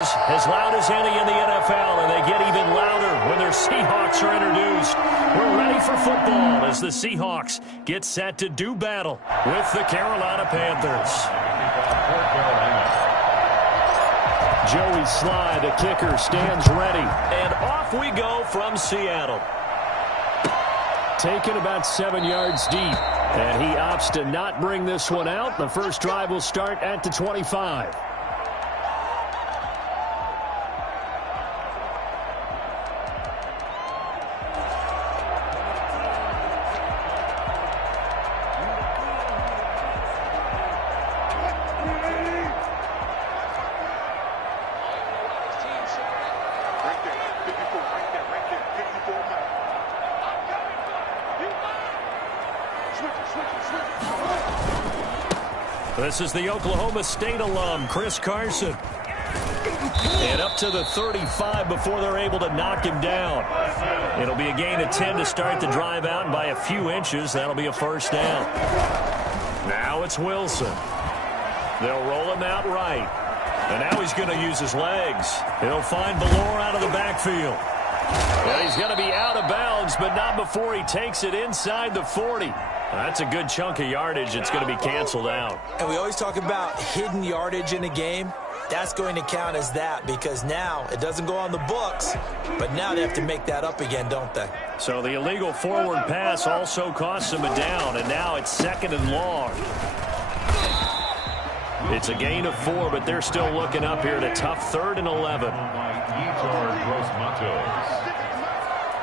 As loud as any in the NFL, and they get even louder when their Seahawks are introduced. We're ready for football as the Seahawks get set to do battle with the Carolina Panthers. Joey Sly, the kicker, stands ready, and off we go from Seattle. Taken about 7 yards deep, and he opts to not bring this one out. The first drive will start at the 25. This is the Oklahoma State alum, Chris Carson. And up to the 35 before they're able to knock him down. It'll be a gain of 10 to start the drive out, and by a few inches, that'll be a first down. Now it's Wilson. They'll roll him out right. And now he's going to use his legs. He'll find Valor out of the backfield. And he's going to be out of bounds, but not before he takes it inside the 40. That's a good chunk of yardage. It's going to be canceled out. And we always talk about hidden yardage in a game. That's going to count as that because now it doesn't go on the books, but now they have to make that up again, don't they? So the illegal forward pass also costs them a down, and now it's 2nd and long. It's a gain of 4, but they're still looking up here at a tough 3rd and 11.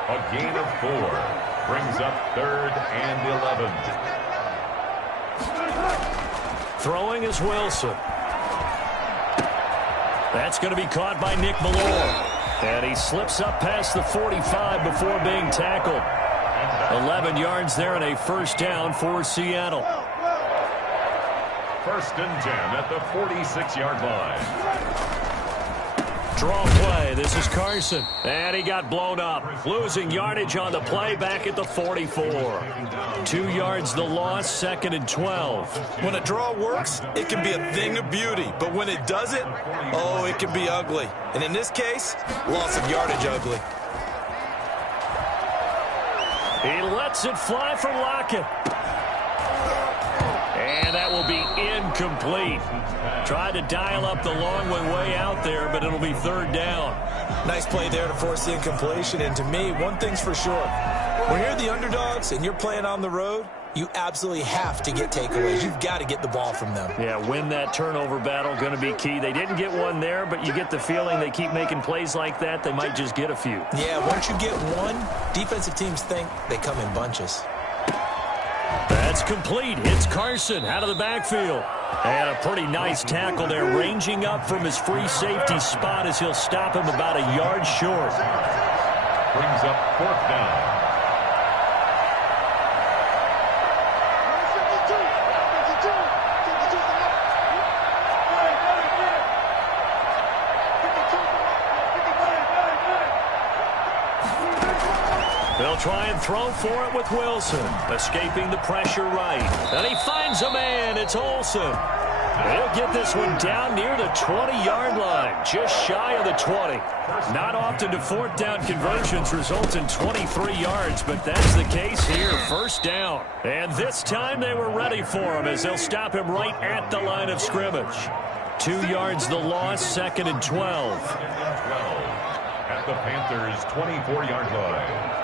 A gain of 4. Brings up 3rd and 11. Throwing is Wilson. That's going to be caught by Nick Valor. And he slips up past the 45 before being tackled. 11 yards there and a first down for Seattle. 1st and 10 at the 46-yard line. Draw play. This is Carson. And he got blown up. Losing yardage on the play back at the 44. 2 yards the loss, 2nd and 12. When a draw works, it can be a thing of beauty. But when it doesn't, oh, it can be ugly. And in this case, loss of yardage ugly. He lets it fly for Lockett. And that will be incomplete. Tried to dial up the long one way out there, but it'll be 3rd down. Nice play there to force the incompletion. And to me, one thing's for sure. When you're the underdogs and you're playing on the road, you absolutely have to get takeaways. You've got to get the ball from them. Yeah, win that turnover battle, going to be key. They didn't get one there, but you get the feeling they keep making plays like that, they might just get a few. Yeah, once you get one, defensive teams think they come in bunches. That's complete. It's Carson out of the backfield. And a pretty nice tackle there, ranging up from his free safety spot as he'll stop him about a yard short. Brings up 4th down. They'll try and throw for it with Wilson, escaping the pressure right. And he finds a man. It's Olsen. He'll get this one down near the 20-yard line, just shy of the 20. Not often do 4th down conversions result in 23 yards, but that's the case here. First down. And this time they were ready for him as they'll stop him right at the line of scrimmage. 2 yards the loss, 2nd and 12. At the Panthers' 24-yard line.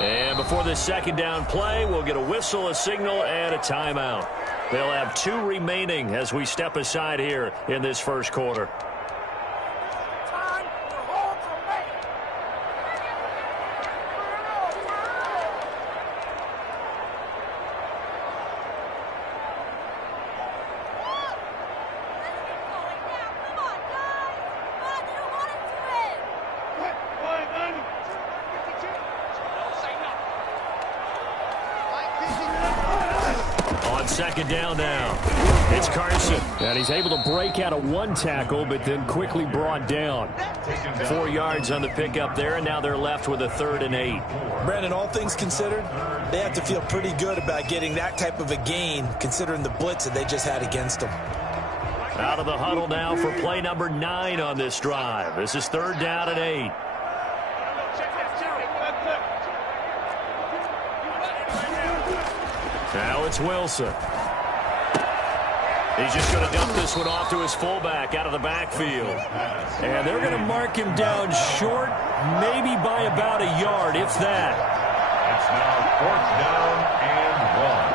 And before this 2nd down play, we'll get a whistle, a signal, and a timeout. They'll have 2 remaining as we step aside here in this first quarter. Second down now. It's Carson. And he's able to break out of one tackle, but then quickly brought down. 4 yards on the pickup there, and now they're left with a 3rd and 8. Brandon, all things considered, they have to feel pretty good about getting that type of a gain, considering the blitz that they just had against them. Out of the huddle now for play number 9 on this drive. This is 3rd down and 8. Now it's Wilson. He's just going to dump this one off to his fullback out of the backfield. And they're going to mark him down short, maybe by about a yard, if that. It's now 4th down and 1.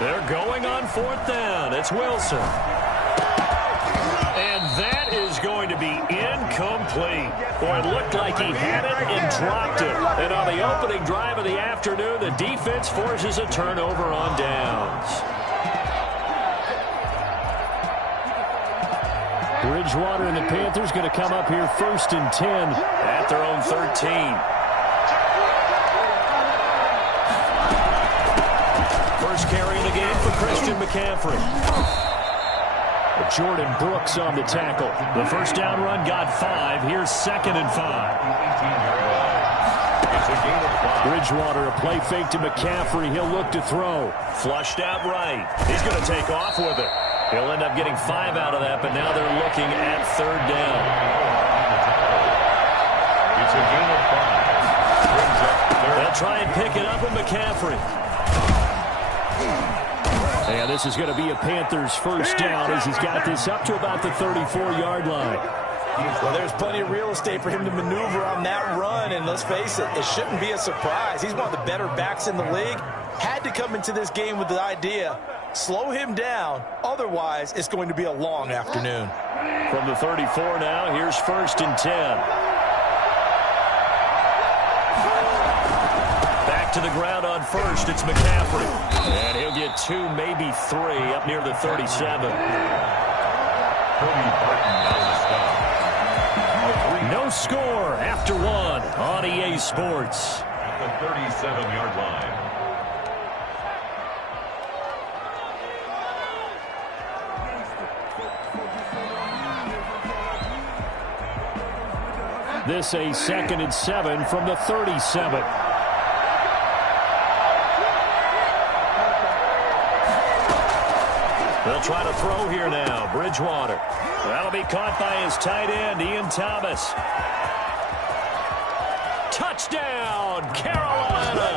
They're going on 4th down. It's Wilson. And that is going to be incomplete. Boy, it looked like he had it and dropped it. And on the opening drive of the afternoon, the defense forces a turnover on downs. Bridgewater and the Panthers going to come up here 1st and 10 at their own 13. First carry of the game for Christian McCaffrey. Jordan Brooks on the tackle. The first down run got 5. Here's 2nd and 5. Bridgewater, a play fake to McCaffrey. He'll look to throw. Flushed out right. He's going to take off with it. He'll end up getting 5 out of that, but now they're looking at 3rd down. It's a gain of 5. Brings up 3rd. They'll try and pick it up with McCaffrey. And this is going to be a Panthers first down as he's got this up to about the 34-yard line. Well, there's plenty of real estate for him to maneuver on that run, and let's face it, it shouldn't be a surprise. He's one of the better backs in the league. Had to come into this game with the idea, slow him down, otherwise it's going to be a long afternoon. From the 34 now, here's 1st and 10. To the ground on 1st, it's McCaffrey. And he'll get 2, maybe 3 up near the 37. No score after 1 on EA Sports. At the 37-yard line. This a 2nd and 7 from the 37. They'll try to throw here now. Bridgewater. That'll be caught by his tight end, Ian Thomas. Touchdown, Carolina.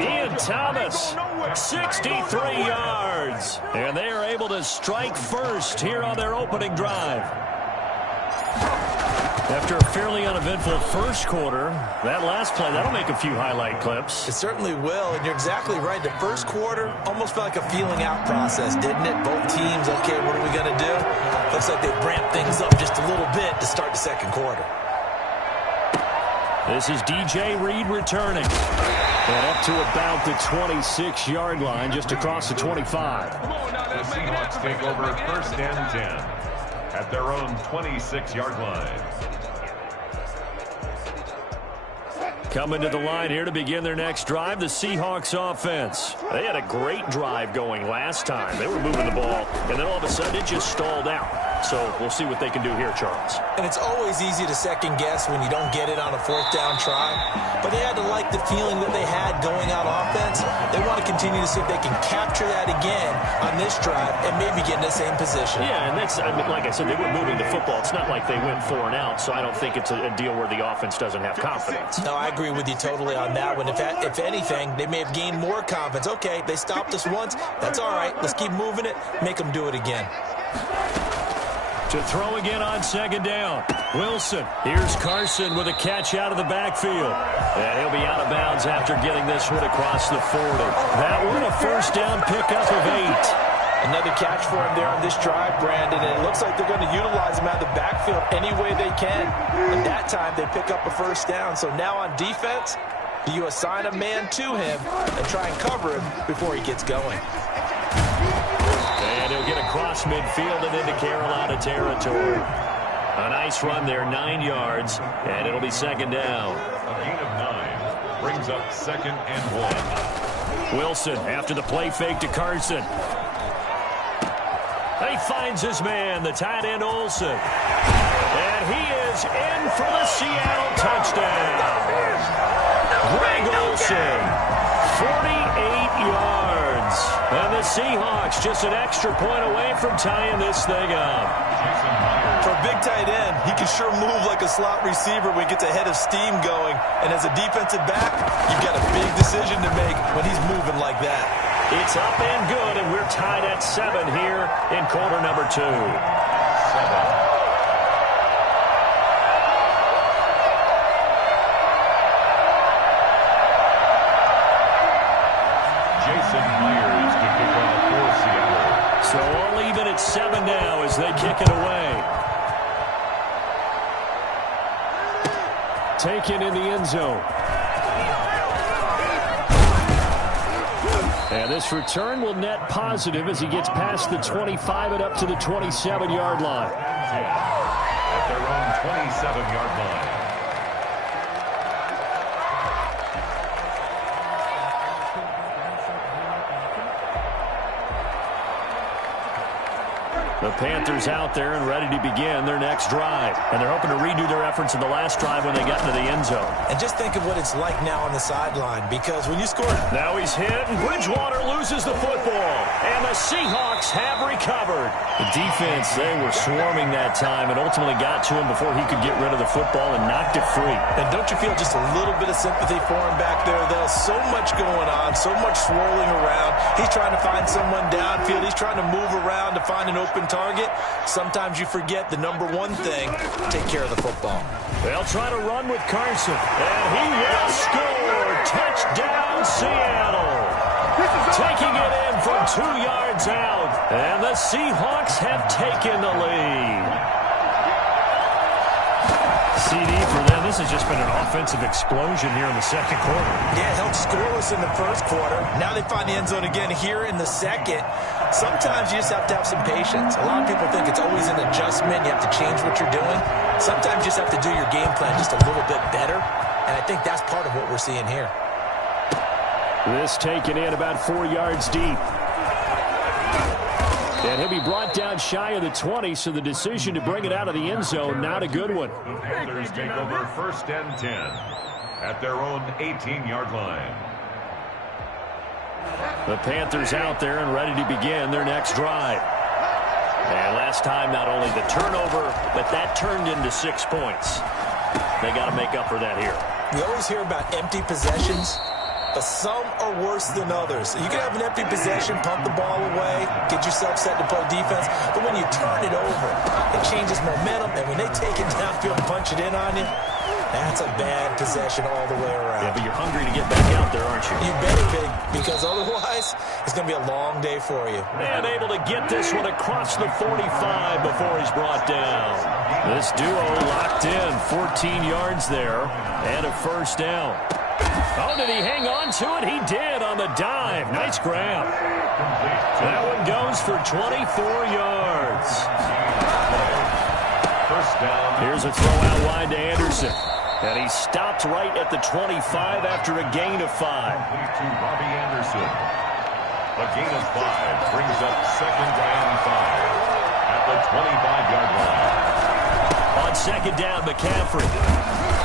Ian Thomas, 63 yards. And they are able to strike first here on their opening drive. After a fairly uneventful first quarter, that last play, that'll make a few highlight clips. It certainly will, and you're exactly right. The first quarter almost felt like a feeling out process, didn't it? Both teams, okay, what are we going to do? Looks like they've ramped things up just a little bit to start the second quarter. This is DJ Reed returning. And up to about the 26-yard line, just across the 25. The Seahawks take over 1st and 10 at their own 26-yard line. Coming to the line here to begin their next drive, the Seahawks offense. They had a great drive going last time. They were moving the ball, and then all of a sudden it just stalled out. So we'll see what they can do here, Charles. And it's always easy to second guess when you don't get it on a 4th down try. But they had to like the feeling that they had going out offense. They want to continue to see if they can capture that again on this drive and maybe get in the same position. Yeah, and that's, I mean, like I said, they were moving the football. It's not like they went 4 and out, so I don't think it's a deal where the offense doesn't have confidence. No, I agree with you totally on that one. If anything, they may have gained more confidence. Okay, they stopped us once. That's all right. Let's keep moving it. Make them do it again. To throw again on 2nd down. Wilson. Here's Carson with a catch out of the backfield. And he'll be out of bounds after getting this one across the 40. That one a 1st down pickup of 8. Another catch for him there on this drive, Brandon, and it looks like they're going to utilize him out of the backfield any way they can. And that time they pick up a 1st down. So now on defense, you assign a man to him and try and cover him before he gets going. And he'll get across midfield and into Carolina territory. A nice run there, 9 yards, and it'll be 2nd down. A gain of 9 brings up 2nd and 1. Wilson after the play fake to Carson. He finds his man, the tight end Olsen. And he is goes in for the Seattle touchdown. Greg Olsen, 48 yards. And the Seahawks just an extra point away from tying this thing up. For a big tight end, he can sure move like a slot receiver when he gets a head of steam going. And as a defensive back, you've got a big decision to make when he's moving like that. It's up and good, and we're tied at 7 here in quarter number 2. 7. So all even at 7 now as they kick it away. Taken in the end zone. And this return will net positive as he gets past the 25 and up to the 27-yard line. At their own 27-yard line. The Panthers out there and ready to begin their next drive. And they're hoping to redo their efforts in the last drive when they got into the end zone. And just think of what it's like now on the sideline, because when you score... Now he's hit, and Bridgewater loses the football. And the Seahawks have recovered. The defense, they were swarming that time and ultimately got to him before he could get rid of the football and knocked it free. And don't you feel just a little bit of sympathy for him back there, though? So much going on, so much swirling around. He's trying to find someone downfield. He's trying to move around to find an open target. Sometimes you forget the number one thing, take care of the football. They'll try to run with Carson, and he will score. Touchdown, Seattle. Taking it in from 2 yards out, and the Seahawks have taken the lead. CD for them. This has just been an offensive explosion here in the second quarter. Yeah, held scoreless in the first quarter. Now they find the end zone again here in the second. Sometimes you just have to have some patience. A lot of people think it's always an adjustment. You have to change what you're doing. Sometimes you just have to do your game plan just a little bit better. And I think that's part of what we're seeing here. This taken in about 4 yards deep. And he'll be brought down shy of the 20, so the decision to bring it out of the end zone, not a good one. The Panthers take over 1st and 10 at their own 18-yard line. The Panthers out there and ready to begin their next drive. And last time, not only the turnover, but that turned into 6 points. They got to make up for that here. We always hear about empty possessions, but some are worse than others. You can have an empty possession, pump the ball away, get yourself set to play defense, but when you turn it over, it changes momentum, and when they take it downfield and punch it in on you, that's a bad possession all the way around. Yeah, but you're hungry to get back out there, aren't you? You better be, because otherwise, it's going to be a long day for you. And able to get this one across the 45 before he's brought down. This duo locked in, 14 yards there, and a first down. Oh, did he hang on to it? He did on the dive. Nice grab. That one goes for 24 yards. First down. Here's a throw out wide to Anderson. And he stopped right at the 25 after a gain of 5. To Robbie Anderson. A gain of 5 brings up 2nd and 5 at the 25-yard line. On 2nd down, McCaffrey.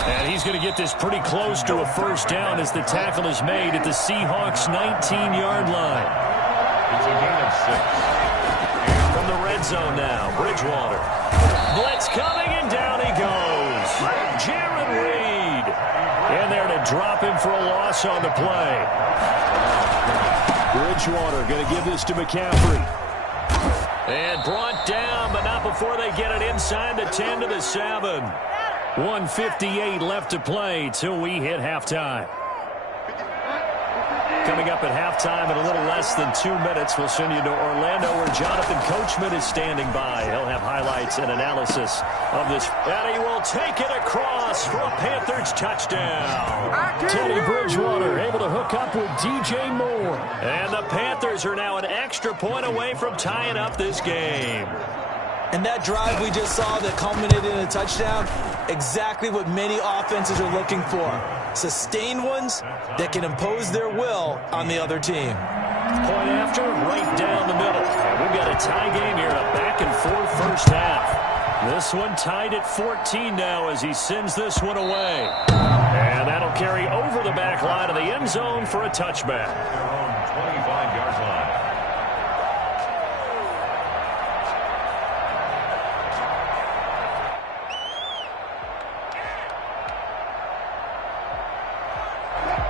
And he's going to get this pretty close to a first down as the tackle is made at the Seahawks' 19-yard line. It's a gain of 6. From the red zone now, Bridgewater. Blitz coming, and down he goes. Jaron Reed in there to drop him for a loss on the play. Bridgewater going to give this to McCaffrey. And brought down, but not before they get it inside the 10 to the 7. 1:58 left to play till we hit halftime. Coming up at halftime in a little less than 2 minutes, we'll send you to Orlando where Jonathan Coachman is standing by. He'll have highlights and analysis of this. And he will take it across for a Panthers touchdown. Teddy Bridgewater able to hook up with DJ Moore. And the Panthers are now an extra point away from tying up this game. And that drive we just saw that culminated in a touchdown, exactly what many offenses are looking for. Sustained ones that can impose their will on the other team. Point after, right down the middle. And we've got a tie game here, a back-and-forth first half. This one tied at 14 now as he sends this one away. And that'll carry over the back line of the end zone for a touchback. Their own 25-yard line.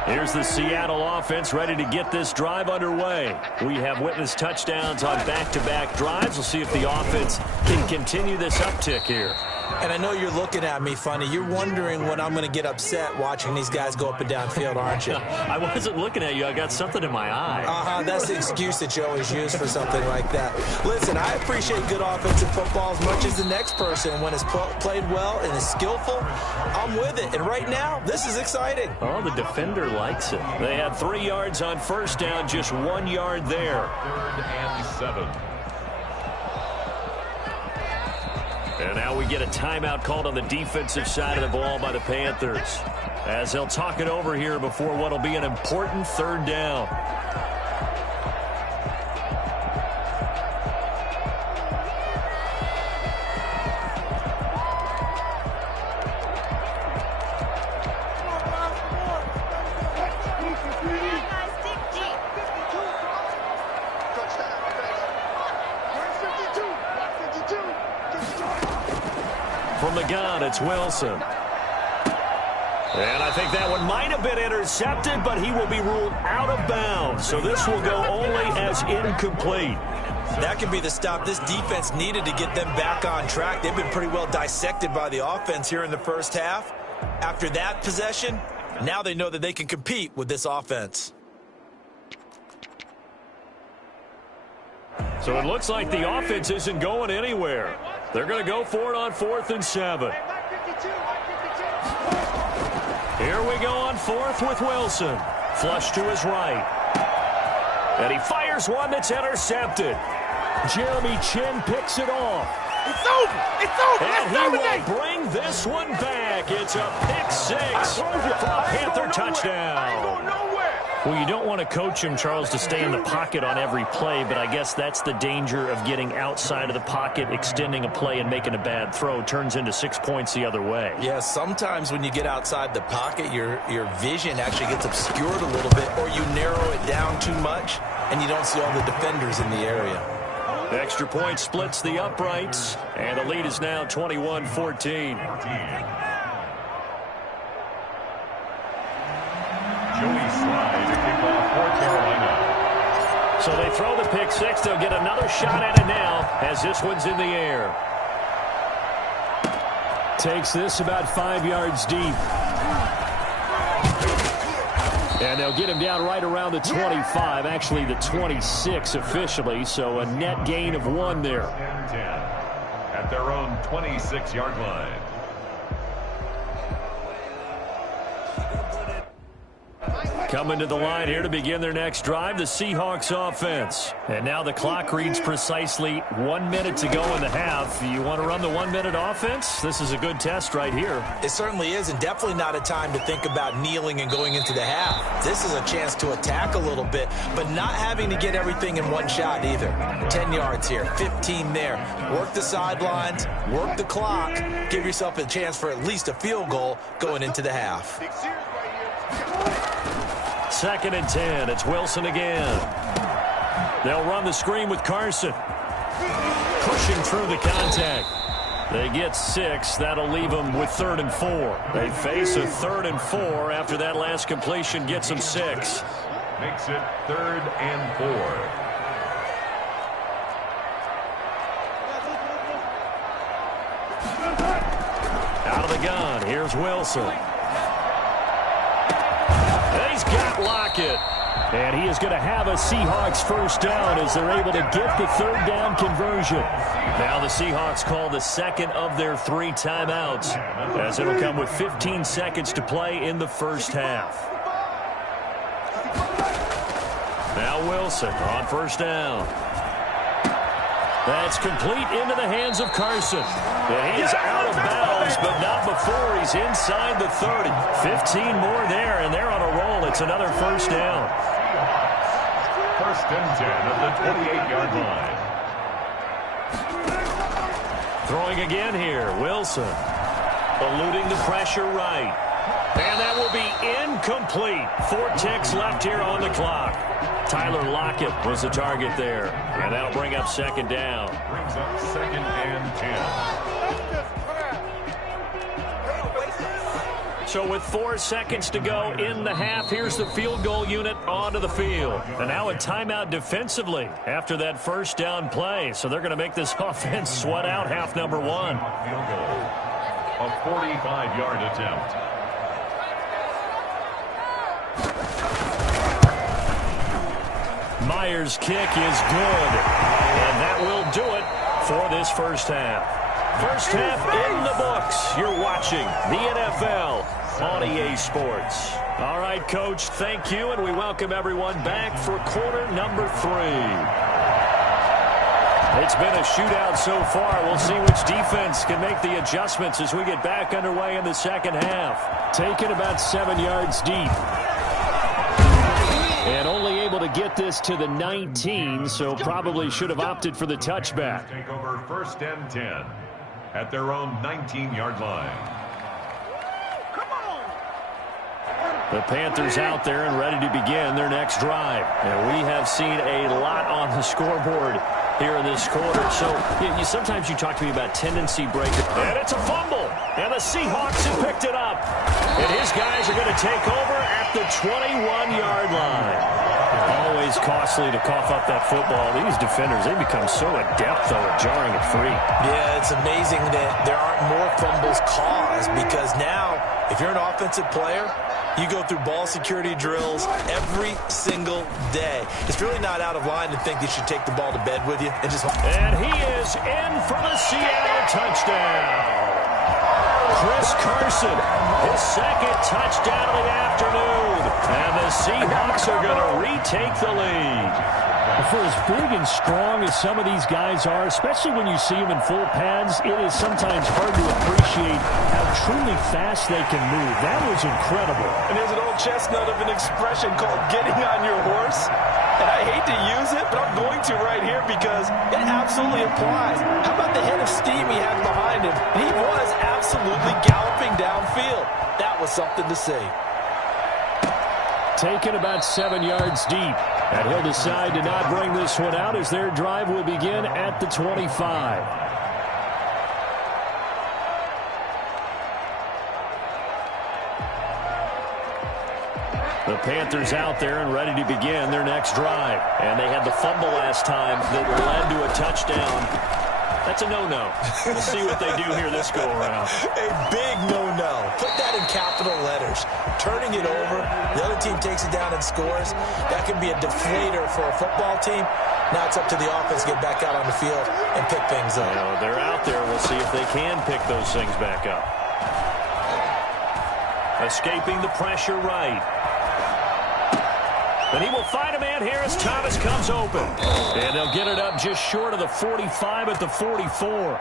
Here's the Seattle offense ready to get this drive underway. We have witnessed touchdowns on back-to-back drives. We'll see if the offense can continue this uptick here. And I know you're looking at me funny. You're wondering when I'm going to get upset watching these guys go up and down field, aren't you? I wasn't looking at you. I got something in my eye. That's the excuse that you always use for something like that. Listen, I appreciate good offensive football as much as the next person. When it's played well and is skillful, I'm with it. And right now, this is exciting. Oh, the defender likes it. They had 3 yards on first down, just 1 yard there. 3rd and 7. And now we get a timeout called on the defensive side of the ball by the Panthers, as they'll talk it over here before what will be an important 3rd down. From the gun, it's Wilson. And I think that one might have been intercepted, but he will be ruled out of bounds. So this will go only as incomplete. That could be the stop this defense needed to get them back on track. They've been pretty well dissected by the offense here in the first half. After that possession, now they know that they can compete with this offense. So it looks like the offense isn't going anywhere. They're going to go for it on 4th and 7. Here we go on 4th with Wilson. Flush to his right. And he fires one that's intercepted. Jeremy Chin picks it off. It's over. It's over. And he will bring this one back. It's a pick 6 for a Panther touchdown. Well, you don't want to coach him, Charles, to stay in the pocket on every play, but I guess that's the danger of getting outside of the pocket, extending a play, and making a bad throw. Turns into 6 points the other way. Yeah, sometimes when you get outside the pocket, your vision actually gets obscured a little bit, or you narrow it down too much, and you don't see all the defenders in the area. Extra point splits the uprights, and the lead is now 21-14. Joey Slye to kick off for Carolina. So they throw the pick 6. They'll get another shot at it now as this one's in the air. Takes this about 5 yards deep. And they'll get him down right around the 25, actually the 26 officially, so a net gain of 1 there. 10-10 at their own 26-yard line. Coming to the line here to begin their next drive, the Seahawks offense. And now the clock reads precisely 1 minute to go in the half. You want to run the 1 minute offense? This is a good test right here. It certainly is, and definitely not a time to think about kneeling and going into the half. This is a chance to attack a little bit, but not having to get everything in one shot either. 10 yards here, 15 there. Work the sidelines, work the clock, give yourself a chance for at least a field goal going into the half. 2nd and 10. It's Wilson again. They'll run the screen with Carson. Pushing through the contact. They get 6. That'll leave them with 3rd and 4. They face a 3rd and 4 after that last completion gets them 6. Makes it 3rd and 4. Out of the gun. Here's Wilson. He's got Lockett. And he is going to have a Seahawks first down as they're able to get the 3rd down conversion. Now the Seahawks call the second of their 3 timeouts, as it'll come with 15 seconds to play in the first half. Now Wilson on first down. That's complete into the hands of Carson. And he is out of bounds, but not before he's inside the 30. 15 more there, and they're on a roll. It's another first down. 1st and 10 at the 28-yard line. Throwing again here. Wilson. Eluding the pressure right. And that will be incomplete. 4 ticks left here on the clock. Tyler Lockett was the target there. And that'll bring up second down. Brings up 2nd and 10. So with 4 seconds to go in the half, here's the field goal unit onto the field. And now a timeout defensively after that first down play. So they're going to make this offense sweat out half number 1. Field goal. A 45-yard attempt. Myers' kick is good. And that will do it for this first half. First half in the books. You're watching the NFL on EA Sports. All right, Coach, thank you, and we welcome everyone back for quarter number 3. It's been a shootout so far. We'll see which defense can make the adjustments as we get back underway in the second half. Taken about 7 yards deep. And only able to get this to the 19, so probably should have opted for the touchback. Take over 1st and 10 at their own 19-yard line. The Panthers out there and ready to begin their next drive. And we have seen a lot on the scoreboard here in this quarter. So sometimes you talk to me about tendency breaker. And it's a fumble. And the Seahawks have picked it up. And his guys are going to take over at the 21-yard line. Always costly to cough up that football. These defenders, they become so adept, though, at jarring it free. Yeah, it's amazing that there aren't more fumbles caused because now, if you're an offensive player, you go through ball security drills every single day. It's really not out of line to think that you should take the ball to bed with you. And he is in for the Seattle touchdown. Chris Carson, his second touchdown of the afternoon. And the Seahawks are going to retake the lead. For as big and strong as some of these guys are, especially when you see them in full pads, it is sometimes hard to appreciate how truly fast they can move. That was incredible. And there's an old chestnut of an expression called getting on your horse. And I hate to use it, but I'm going to right here because it absolutely applies. How about the head of steam he had behind him? He was absolutely galloping downfield. That was something to see. Taken about 7 yards deep. And he'll decide to not bring this one out as their drive will begin at the 25. The Panthers out there and ready to begin their next drive. And they had the fumble last time that led to a touchdown. That's a no-no. We'll see what they do here this go-around. A big no-no. Put that in capital letters. Turning it over, the other team takes it down and scores. That can be a deflator for a football team. Now it's up to the offense to get back out on the field and pick things up. You know, they're out there. We'll see if they can pick those things back up. Escaping the pressure right. And he will find a man here as Thomas comes open. And they'll get it up just short of the 45 at the 44.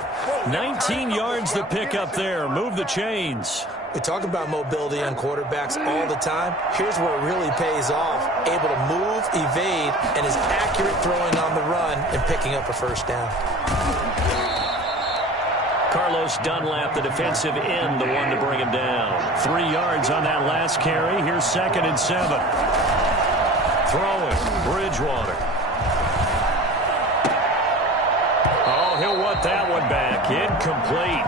19 yards to pick up there. Move the chains. We talk about mobility on quarterbacks all the time. Here's where it really pays off. Able to move, evade, and is accurate throwing on the run and picking up a first down. Carlos Dunlap, the defensive end, the one to bring him down. 3 yards on that last carry. Here's 2nd and 7. Throwing, Bridgewater. Oh, he'll want that one back. Incomplete.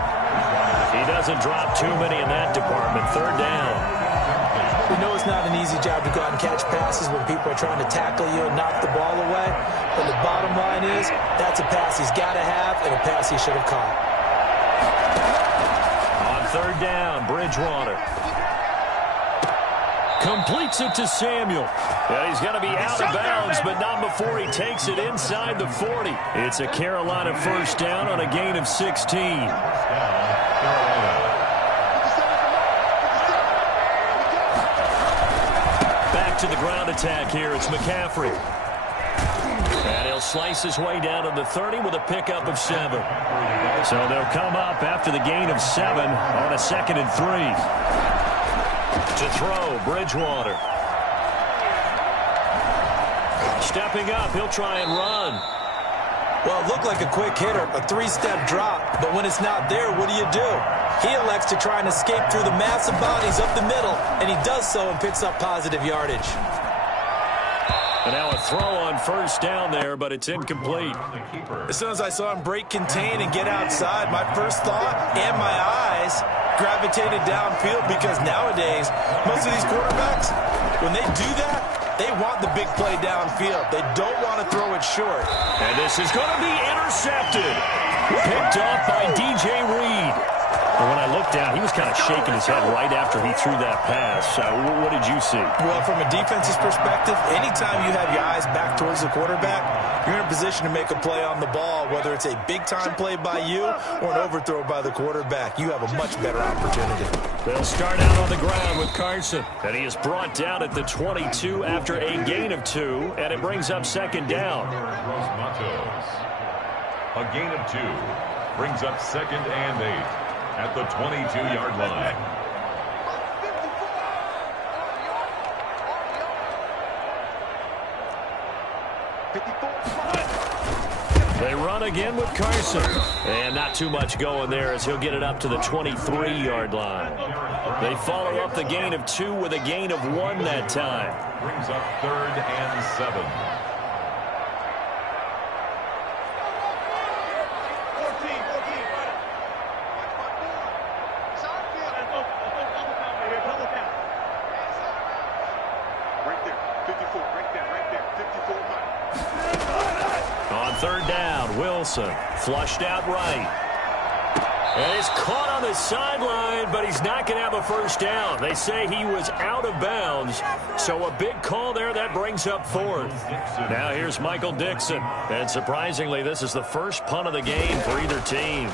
He doesn't drop too many in that department. 3rd down. We know it's not an easy job to go out and catch passes when people are trying to tackle you and knock the ball away. But the bottom line is, that's a pass he's got to have and a pass he should have caught. On 3rd down, Bridgewater. Completes it to Samuel. Yeah, he's going to be out of bounds, but not before he takes it inside the 40. It's a Carolina first down on a gain of 16. Back to the ground attack here. It's McCaffrey. And he'll slice his way down to the 30 with a pickup of 7. So they'll come up after the gain of 7 on a 2nd and 3. To throw, Bridgewater. Stepping up, he'll try and run. Well, it looked like a quick hitter, a three-step drop, but when it's not there, what do? He elects to try and escape through the massive bodies up the middle, and he does so and picks up positive yardage. And now a throw on first down there, but it's incomplete. As soon as I saw him break contain and get outside, my first thought and my eyes gravitated downfield, because nowadays, most of these quarterbacks, when they do that, they want the big play downfield. They don't want to throw it short. And this is going to be intercepted. Picked off by DJ Reed. And when I looked down, he was kind of shaking his head right after he threw that pass. What did you see? Well, from a defense's perspective, anytime you have your eyes back towards the quarterback, you're in a position to make a play on the ball, whether it's a big-time play by you or an overthrow by the quarterback. You have a much better opportunity. They'll start out on the ground with Carson. And he is brought down at the 22 after a gain of 2, and it brings up second down. A gain of 2 brings up second and 8 at the 22-yard line. They run again with Carson. And not too much going there as he'll get it up to the 23-yard line. They follow up the gain of 2 with a gain of 1 that time. Brings up third and 7. Third down, Wilson flushed out right. And he's caught on the sideline, but he's not going to have a first down. They say he was out of bounds, so a big call there that brings up fourth. Now here's Michael Dixon, and surprisingly, this is the first punt of the game for either team.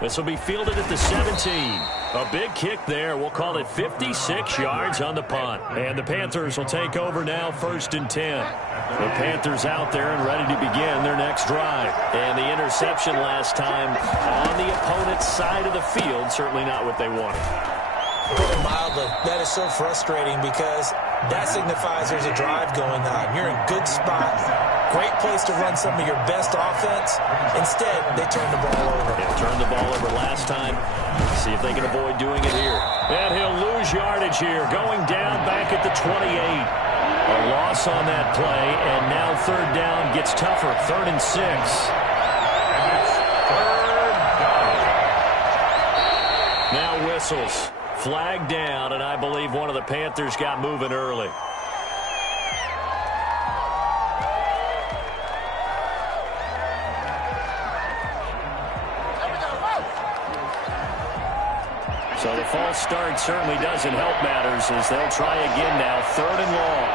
This will be fielded at the 17. A big kick there. We'll call it 56 yards on the punt. And the Panthers will take over now, 1st and 10. The Panthers out there and ready to begin their next drive. And the interception last time on the opponent's side of the field, certainly not what they wanted. Put it mildly, that is so frustrating because that signifies there's a drive going on. You're in a good spot. Great place to run some of your best offense. Instead, they turn the ball over. They turned the ball over last time. See if they can avoid doing it here. And he'll lose yardage here. Going down back at the 28. A loss on that play, and now third down gets tougher. 3rd and 6. And it's third down. Now whistles. Flag down, and I believe one of the Panthers got moving early. So the false start certainly doesn't help matters as they'll try again now. 3rd and long.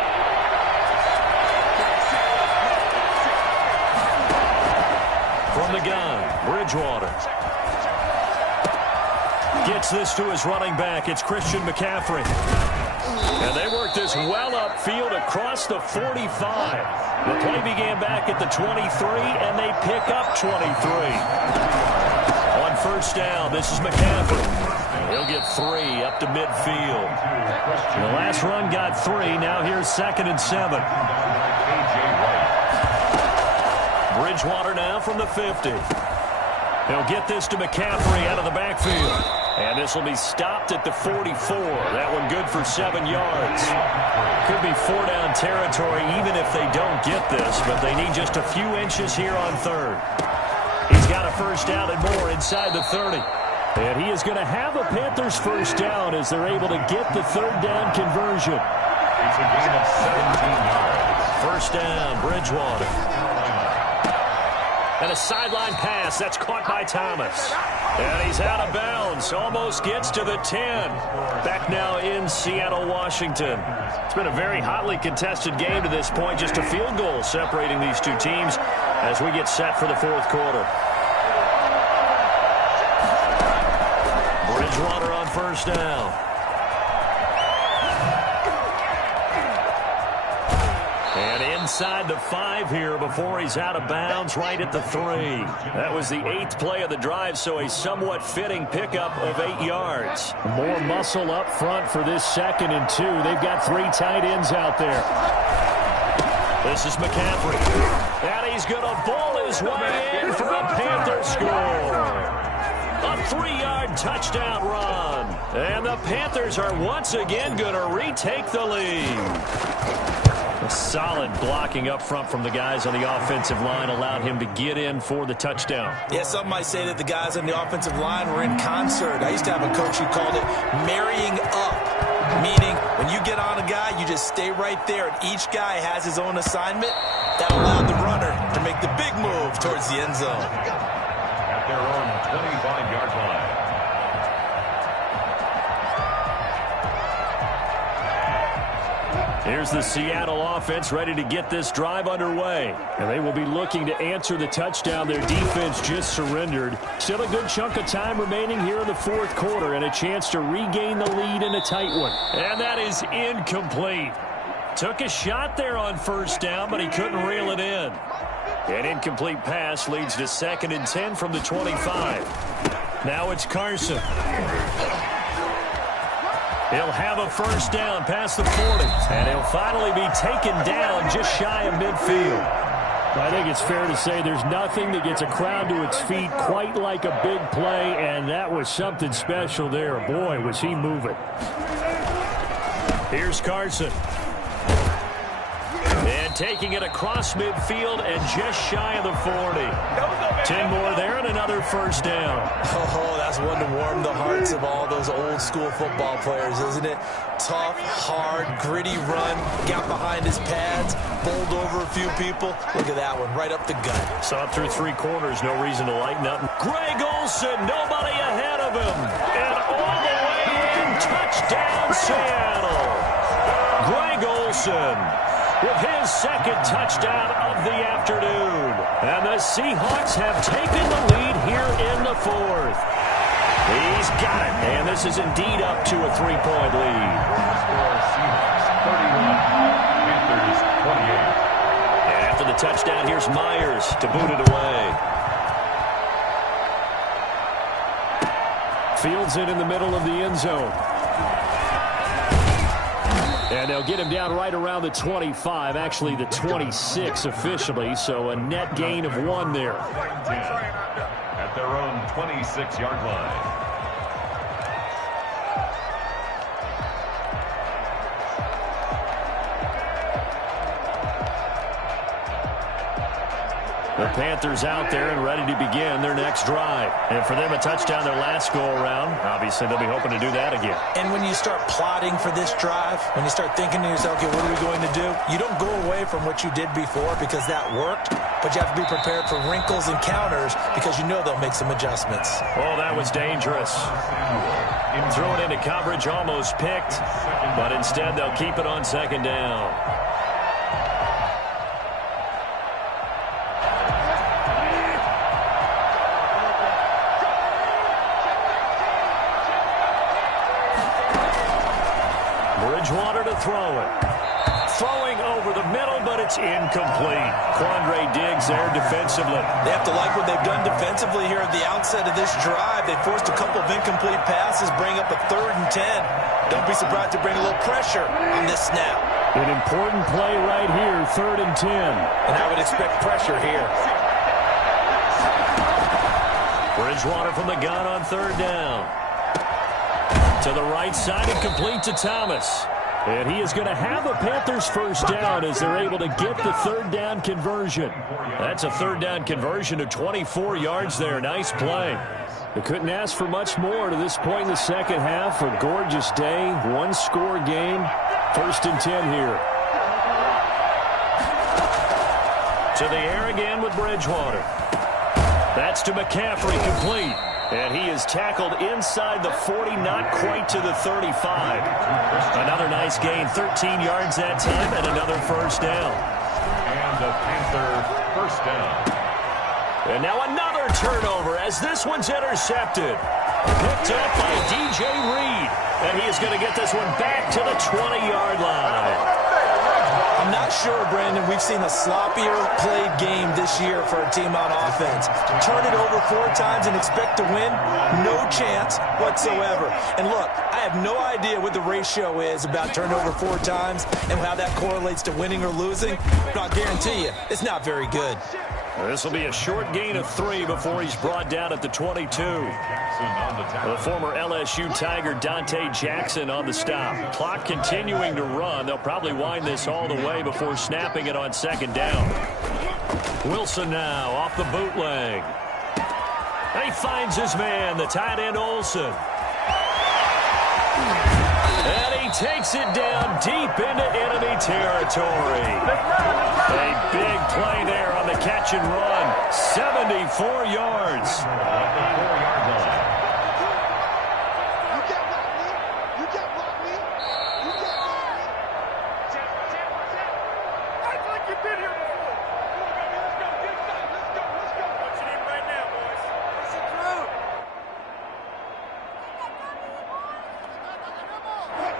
From the gun, Bridgewater. Gets this to his running back. It's Christian McCaffrey. And they work this well upfield across the 45. The play began back at the 23, and they pick up 23. On first down, this is McCaffrey. He'll get 3 up to midfield. The last run got 3. Now here's 2nd and 7. Bridgewater now from the 50. He'll get this to McCaffrey out of the backfield. And this will be stopped at the 44. That one good for 7 yards. Could be 4-down territory even if they don't get this, but they need just a few inches here on 3rd. He's got a first down and more inside the 30. And he is going to have a Panthers first down as they're able to get the 3rd down conversion. It's a gain of 17 yards. First down, Bridgewater. And a sideline pass. That's caught by Thomas. And he's out of bounds. Almost gets to the 10. Back now in Seattle, Washington. It's been a very hotly contested game to this point. Just a field goal separating these two teams as we get set for the 4th quarter. Bridgewater on first down. And inside the 5 here before he's out of bounds right at the 3. That was the 8th play of the drive, so a somewhat fitting pickup of 8 yards. More muscle up front for this 2nd and 2. They've got 3 tight ends out there. This is McCaffrey. And he's going to ball his way in for a Panther score. A 3-yard touchdown run. And the Panthers are once again going to retake the lead. A solid blocking up front from the guys on the offensive line allowed him to get in for the touchdown. Yeah, some might say that the guys on the offensive line were in concert. I used to have a coach who called it marrying up, meaning when you get on a guy, you just stay right there, and each guy has his own assignment. That allowed the runner to make the big move towards the end zone. At their own 25-yard line. Here's the Seattle offense ready to get this drive underway. And they will be looking to answer the touchdown their defense just surrendered. Still a good chunk of time remaining here in the 4th quarter and a chance to regain the lead in a tight one. And that is incomplete. Took a shot there on 1st down, but he couldn't reel it in. An incomplete pass leads to 2nd and 10 from the 25. Now it's Carson. He'll have a 1st down past the 40. And he'll finally be taken down just shy of midfield. I think it's fair to say there's nothing that gets a crowd to its feet quite like a big play, and that was something special there. Boy, was he moving. Here's Carson. And taking it across midfield and just shy of the 40. 10 more there and another 1st down. Oh, that's one to warm the hearts of all those old school football players, isn't it? Tough, hard, gritty run, got behind his pads, bowled over a few people. Look at that one, right up the gut. Saw it through 3 quarters, no reason to lighten up. Greg Olsen, nobody ahead of him. And all the way in, touchdown Seattle. Greg Olsen with his 2nd touchdown of the afternoon. And the Seahawks have taken the lead here in the 4th. He's got it. And this is indeed up to a 3-point lead. Score Seahawks 31, Panthers 28. And after the touchdown, here's Myers to boot it away. Fields it in the middle of the end zone. And they'll get him down right around the 25, actually the 26 officially, so a net gain of 1 there. At their own 26-yard line. The Panthers out there and ready to begin their next drive. And for them, a touchdown their last go-around. Obviously, they'll be hoping to do that again. And when you start plotting for this drive, when you start thinking to yourself, okay, what are we going to do? You don't go away from what you did before because that worked, but you have to be prepared for wrinkles and counters because you know they'll make some adjustments. Oh, that was dangerous. Threw it into coverage, almost picked, but instead they'll keep it on 2nd down. Bridgewater to throw it. Throwing over the middle, but it's incomplete. Quandre Diggs there defensively. They have to like what they've done defensively here at the outset of this drive. They forced a couple of incomplete passes, bring up a 3rd and 10. Don't be surprised to bring a little pressure on this snap. An important play right here, 3rd and 10. And I would expect pressure here. Bridgewater from the gun on 3rd down. To the right side and complete to Thomas. And he is going to have the Panthers 1st down as they're able to get the 3rd down conversion. That's a 3rd down conversion of 24 yards there. Nice play. They couldn't ask for much more to this point in the 2nd half. A gorgeous day, 1-score game. 1st and 10 here. To the air again with Bridgewater. That's to McCaffrey, complete. And he is tackled inside the 40, not quite to the 35. Another nice gain, 13 yards that time, and another 1st down. And a Panther 1st down. And now another turnover as this one's intercepted. Picked up by DJ Reed. And he is going to get this one back to the 20-yard line. I'm not sure, Brandon, we've seen a sloppier played game this year for a team on offense. Turn it over 4 times and expect to win? No chance whatsoever. And look, I have no idea what the ratio is about turnover 4 times and how that correlates to winning or losing, but I'll guarantee you, it's not very good. This will be a short gain of 3 before he's brought down at the 22. The former LSU Tiger Dante Jackson on the stop. Clock continuing to run. They'll probably wind this all the way before snapping it on 2nd down. Wilson now off the bootleg. And he finds his man, the tight end Olsen. And he takes it down deep into enemy territory. A big play there on the catch and run. 74 yards.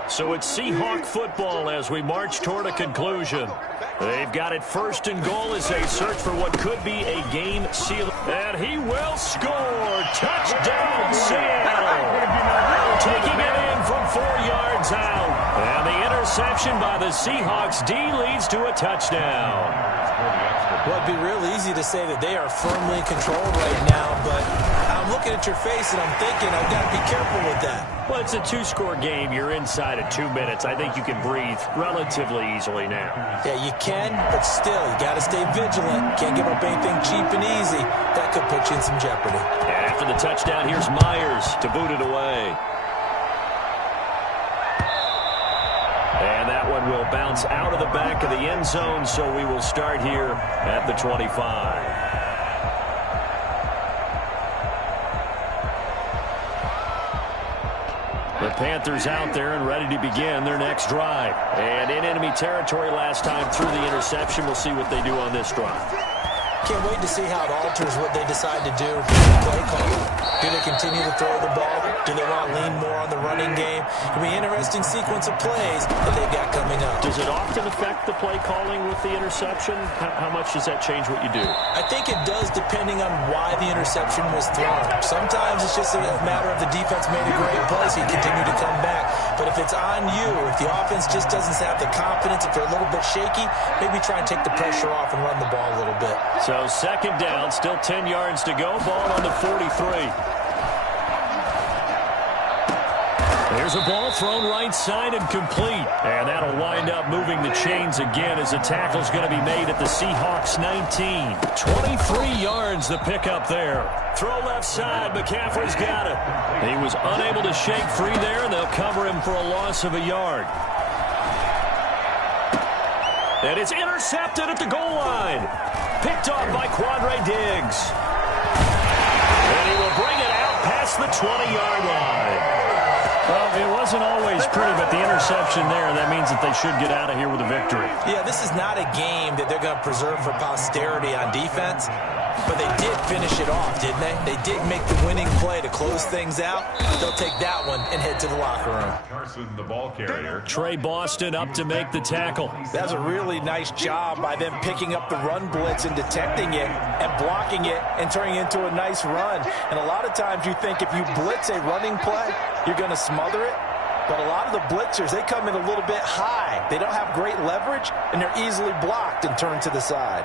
So it's Seahawk football as we march toward a conclusion. They've got it 1st and goal as they search for what could be a game seal. And he will score. Touchdown, Seattle. Taking it in from 4 yards out. And the interception by the Seahawks D leads to a touchdown. Well, it'd be real easy to say that they are firmly in control right now, but I'm looking at your face and I'm thinking I've got to be careful with that. Well, it's a 2-score game. You're inside of 2 minutes. I think you can breathe relatively easily now. Yeah, you can, but still, you got to stay vigilant. Can't give up anything cheap and easy. That could put you in some jeopardy. And after the touchdown, here's Myers to boot it away. And that one will bounce out of the back of the end zone, so we will start here at the 25. The Panthers out there and ready to begin their next drive. And in enemy territory last time through the interception. We'll see what they do on this drive. Can't wait to see how it alters what they decide to do. Play call. Do they continue to throw the ball? Do they want to lean more on the running game? It'll be an interesting sequence of plays that they've got coming up. Does it often affect the play calling with the interception? How much does that change what you do? I think it does depending on why the interception was thrown. Sometimes it's just a matter of the defense made a great play, so you continue to come back. But if it's on you, if the offense just doesn't have the confidence, if they're a little bit shaky, maybe try and take the pressure off and run the ball a little bit. So 2nd down, still 10 yards to go. Ball on the 43. There's a ball thrown right side and complete. And that'll wind up moving the chains again as the tackle's going to be made at the Seahawks 19. 23 yards the pickup there. Throw left side. McCaffrey's got it. He was unable to shake free there, and they'll cover him for a loss of a yard. And it's intercepted at the goal line. Picked off by Quandre Diggs. And he will bring it out past the 20-yard line. Well, it wasn't always pretty, but the interception there, that means that they should get out of here with a victory. Yeah, this is not a game that they're going to preserve for posterity on defense, but they did finish it off, didn't they? They did make the winning play to close things out. They'll take that one and head to the locker room. Carson, the ball carrier. Trey Boston up to make the tackle. That was a really nice job by them picking up the run blitz and detecting it and blocking it and turning it into a nice run. And a lot of times you think if you blitz a running play, you're going to smother it. But a lot of the blitzers, they come in a little bit high. They don't have great leverage, and they're easily blocked and turned to the side.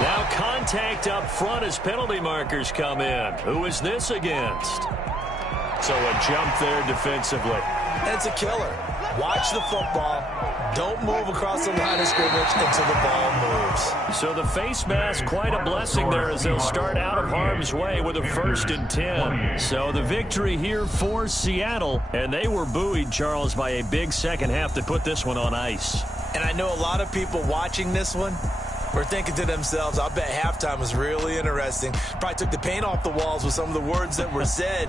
Now contact up front as penalty markers come in. Who is this against? So a jump there defensively. It's a killer. Watch the football. Don't move across the line of scrimmage until the ball moves. So the face mask, quite a blessing there as they'll start out of harm's way with a 1st and 10. So the victory here for Seattle, and they were buoyed, Charles, by a big second half to put this one on ice. And I know a lot of people watching this one were thinking to themselves, I bet halftime was really interesting. Probably took the paint off the walls with some of the words that were said.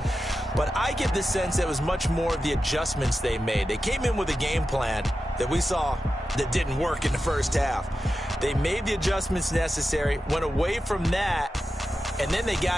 But I get the sense that it was much more of the adjustments they made. They came in with a game plan that we saw that didn't work in the first half. They made the adjustments necessary, went away from that, and then they got